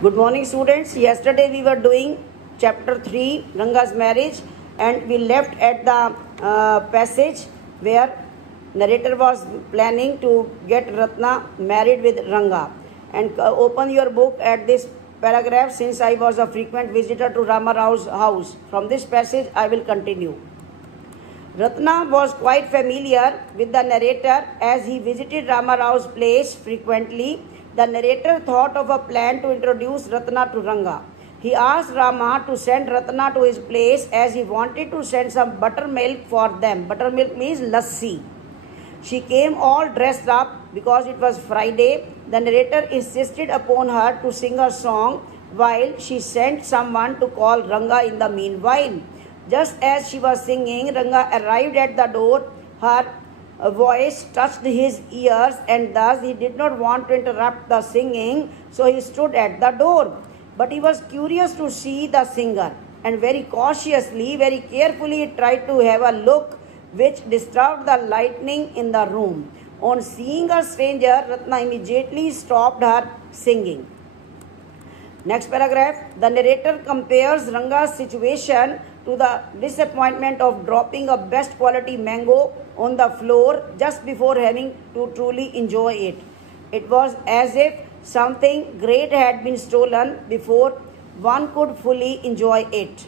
Good morning, students. Yesterday we were doing chapter 3, Ranga's marriage, and we left at the passage where narrator was planning to get Ratna married with Ranga. And open your book at this paragraph, since I was a frequent visitor to Rama Rao's house. From this passage I will continue. Ratna was quite familiar with the narrator as he visited Rama Rao's place frequently. The narrator thought of a plan to introduce Ratna to Ranga. He asked Rama to send Ratna to his place as he wanted to send some buttermilk for them. Buttermilk means lassi. She came all dressed up because it was Friday. The narrator insisted upon her to sing a song while she sent someone to call Ranga in the meanwhile. Just as she was singing, Ranga arrived at the door. Her voice touched his ears, and thus he did not want to interrupt the singing, so he stood at the door. But he was curious to see the singer, and very cautiously, very carefully, he tried to have a look which disturbed the lighting in the room. On seeing a stranger, Ratna immediately stopped her singing. Next paragraph, the narrator compares Ranga's situation to the disappointment of dropping a best quality mango on the floor just before having to truly enjoy it. It was as if something great had been stolen before one could fully enjoy it.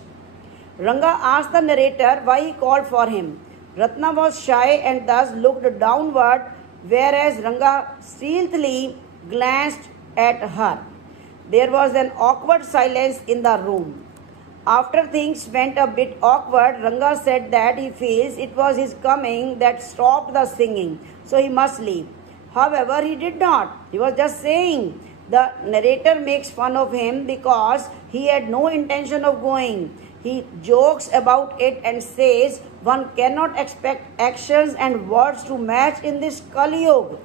Ranga asked the narrator why he called for him. Ratna was shy and thus looked downward, whereas Ranga stealthily glanced at her. There was an awkward silence in the room. After things went a bit awkward, Ranga said that he feels it was his coming that stopped the singing, so he must leave. However, he did not. He was just saying. The narrator makes fun of him because he had no intention of going. He jokes about it and says one cannot expect actions and words to match in this Kali Yuga.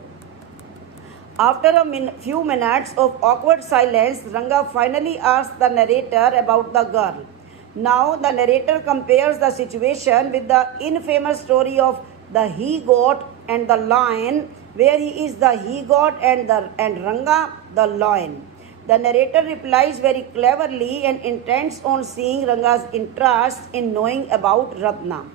After a few minutes of awkward silence, Ranga finally asked the narrator about the girl. Now the narrator compares the situation with the infamous story of the he-goat and the lion, where he is the he-goat and Ranga the lion. The narrator replies very cleverly and intends on seeing Ranga's interest in knowing about Ratna.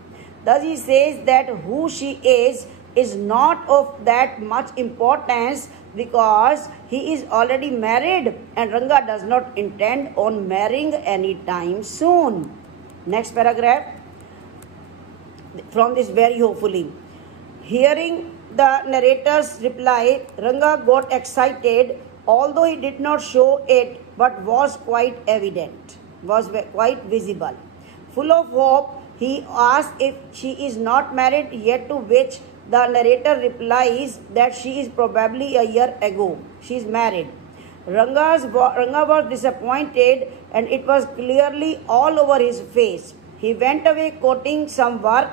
Thus he says that who she is not of that much importance, because he is already married and Ranga does not intend on marrying any time soon. Next paragraph, from this very hopefully. Hearing the narrator's reply, Ranga got excited, although he did not show it, but was quite evident, was quite visible. Full of hope, he asks if she is not married yet, to which the narrator replies that she is probably a year ago. She is married. Ranga was disappointed, and it was clearly all over his face. He went away quoting some work,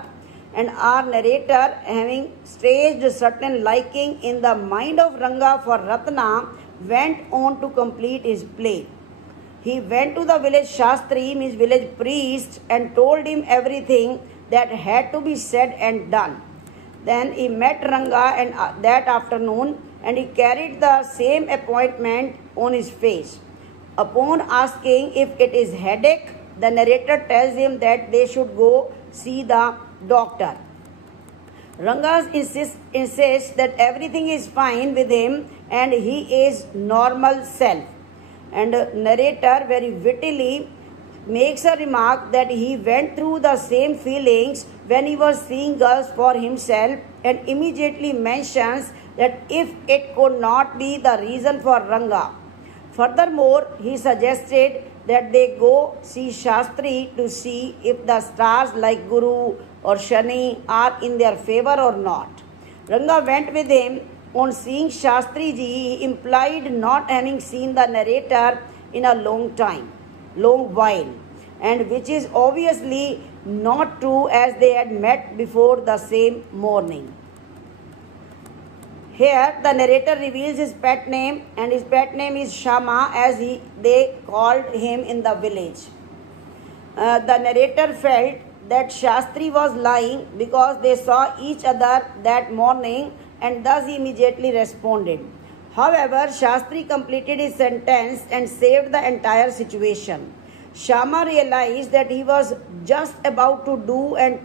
and our narrator, having staged a certain liking in the mind of Ranga for Ratna, went on to complete his play. He went to the village Shastri, means village priest, and told him everything that had to be said and done. Then he met Ranga that afternoon, and he carried the same appointment on his face. Upon asking if it is headache, the narrator tells him that they should go see the doctor. Ranga insists that everything is fine with him and he is normal self. And narrator very wittily makes a remark that he went through the same feelings when he was seeing girls for himself, and immediately mentions that if it could not be the reason for Ranga. Furthermore, he suggested that they go see Shastri to see if the stars like Guru or Shani are in their favor or not. Ranga went with him. On seeing Shastri ji, he implied not having seen the narrator in a long while, and which is obviously not true, as they had met before the same morning. Here the narrator reveals his pet name, and his pet name is Shama, as they called him in the village. The narrator felt that Shastri was lying because they saw each other that morning, and thus he immediately responded. However, Shastri completed his sentence and saved the entire situation. Shama realized that he was just about to do and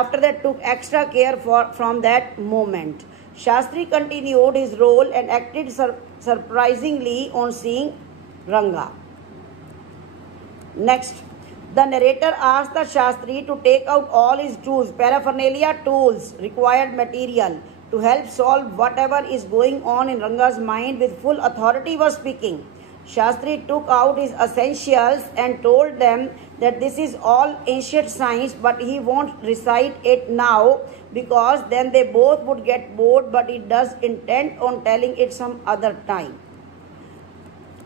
after that took extra care from that moment. Shastri continued his role and acted surprisingly on seeing Ranga. Next, the narrator asked the Shastri to take out all his tools, paraphernalia, tools, required material to help solve whatever is going on in Ranga's mind. With full authority was speaking. Shastri took out his essentials and told them that this is all ancient science, but he won't recite it now because then they both would get bored, but he does intend on telling it some other time.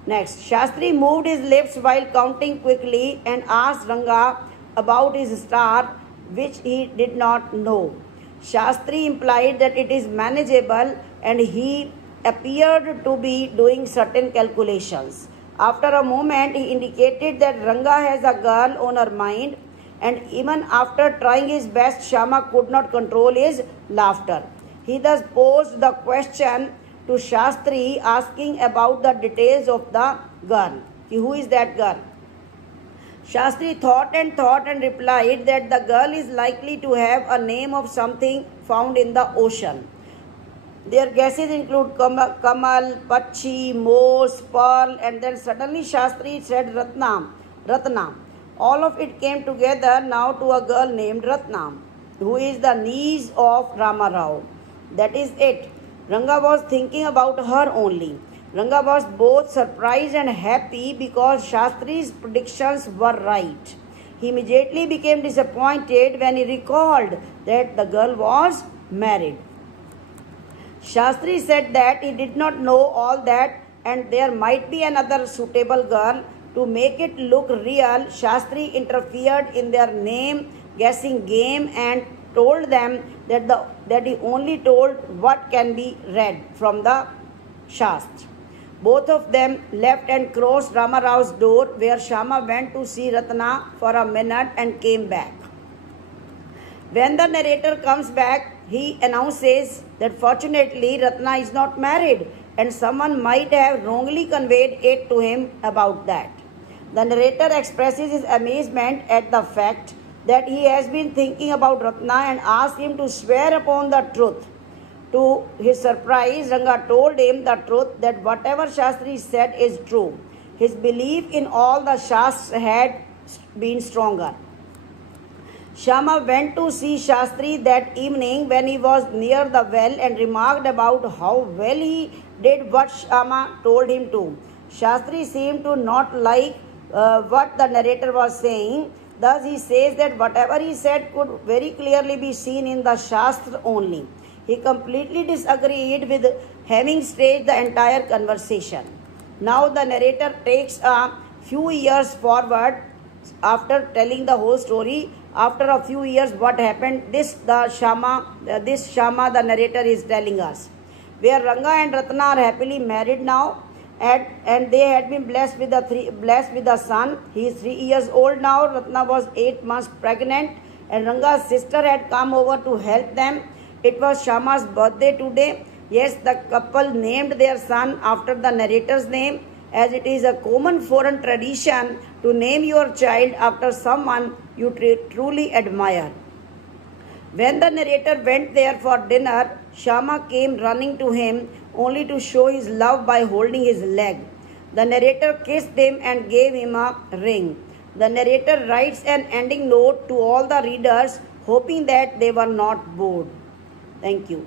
Next, Shastri moved his lips while counting quickly and asked Ranga about his star, which he did not know. Shastri implied that it is manageable and he appeared to be doing certain calculations. After a moment, he indicated that Ranga has a girl on her mind, and even after trying his best, Shama could not control his laughter. He thus posed the question to Shastri, asking about the details of the girl. Who is that girl? Shastri thought and replied that the girl is likely to have a name of something found in the ocean. Their guesses include Kamal, Pachi, Morse, Pearl, and then suddenly Shastri said Ratna. All of it came together now to a girl named Ratna, who is the niece of Rama Rao. That is it. Ranga was thinking about her only. Ranga was both surprised and happy because Shastri's predictions were right. He immediately became disappointed when he recalled that the girl was married. Shastri said that he did not know all that and there might be another suitable girl. To make it look real, Shastri interfered in their name guessing game and told them that he only told what can be read from the Shastra. Both of them left and crossed Rama Rao's door, where Shama went to see Ratna for a minute and came back. When the narrator comes back, he announces that fortunately Ratna is not married and someone might have wrongly conveyed it to him about that. The narrator expresses his amazement at the fact that he has been thinking about Ratna and asked him to swear upon the truth. To his surprise, Ranga told him the truth, that whatever Shastri said is true. His belief in all the Shastras had been stronger. Shama went to see Shastri that evening when he was near the well and remarked about how well he did what Shama told him to. Shastri seemed to not like what the narrator was saying. Thus he says that whatever he said could very clearly be seen in the Shastra only. He completely disagreed with having staged the entire conversation. Now the narrator takes a few years forward after telling the whole story. After a few years, what happened? This Shama, the narrator is telling us, where Ranga and Ratna are happily married now, and they had been blessed with a son. He is 3 years old now. Ratna was 8 months pregnant, and Ranga's sister had come over to help them. It was Shama's birthday today. Yes, the couple named their son after the narrator's name, as it is a common foreign tradition to name your child after someone you truly admire. When the narrator went there for dinner, Shama came running to him only to show his love by holding his leg. The narrator kissed him and gave him a ring. The narrator writes an ending note to all the readers, hoping that they were not bored. Thank you.